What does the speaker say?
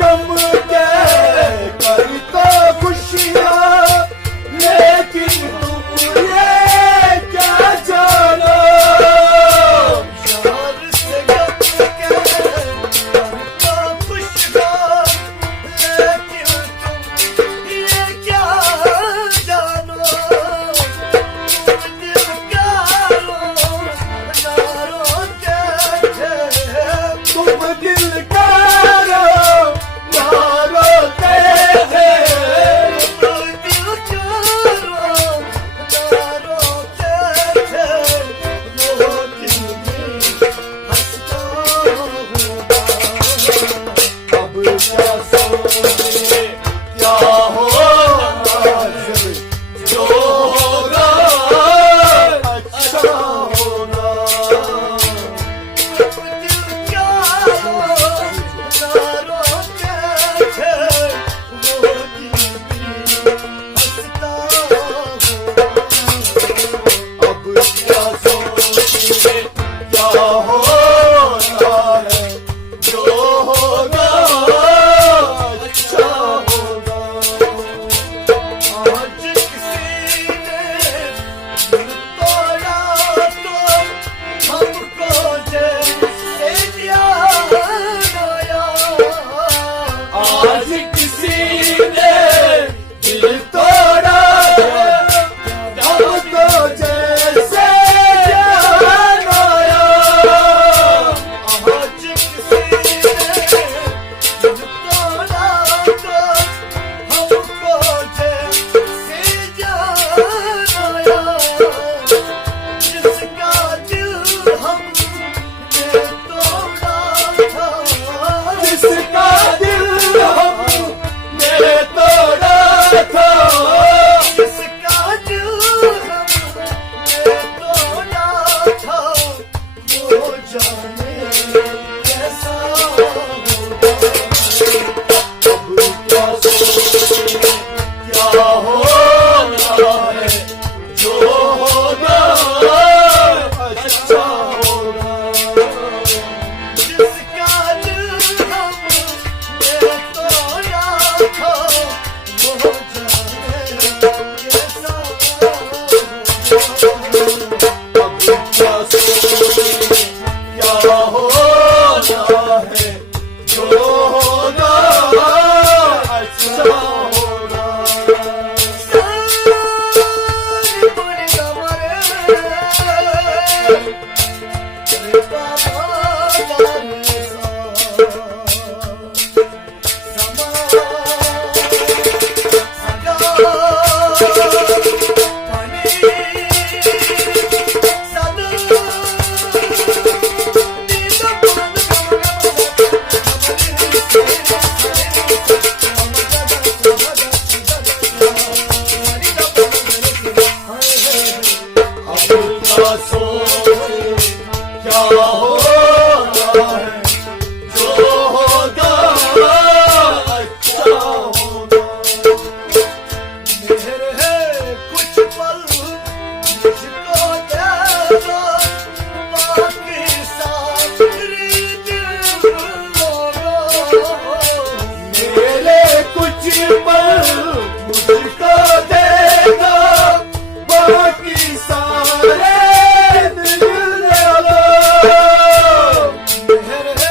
गम के करता खुशियाँ, लेकिन तुम ये क्या जानो, यार से गम के करता खुशियाँ, लेकिन तुम ये क्या जानो, तुम दिल का नारों के तुम दिल का रोते थे, अब क्या सोचे क्या होगा, जो होगा अच्छा होगा। अब क्या सोचे क्या होगा है, जो होगा अच्छा होगा। आज किसी ने दिल तोड़ा तो हमको जैसे याद आया, आज किसी ने दिल तोड़ा हमको जैसे याद आया। आज किसी ने दिल तोड़ा तो हमको जैसे याद आया, जिसका दिल हमने तोड़ा था, जिसका दिल हमने तोड़ा था, जिसका दिल हमने तोड़ा था, वो जाने कैसा होगा। अब क्या सोचे क्या होगा है, जो होगा अच्छा होगा। जिसका दिल हमने तोड़ा था, वो जाने कैसा होगा। अब क्या सोचे क्या होगा है, जो होगा अच्छा होगा। सारी बुरी खबरें तेरा जाने अब क्या सोचे क्या होगा है, जो होगा अच्छा होगा। मेरे कुछ पल मुझको दे दो, बाकी सारी दिल लोगों, मेरे कुछ पल मुझको दे दो, बाकी सारे दिल ले लो। मेरे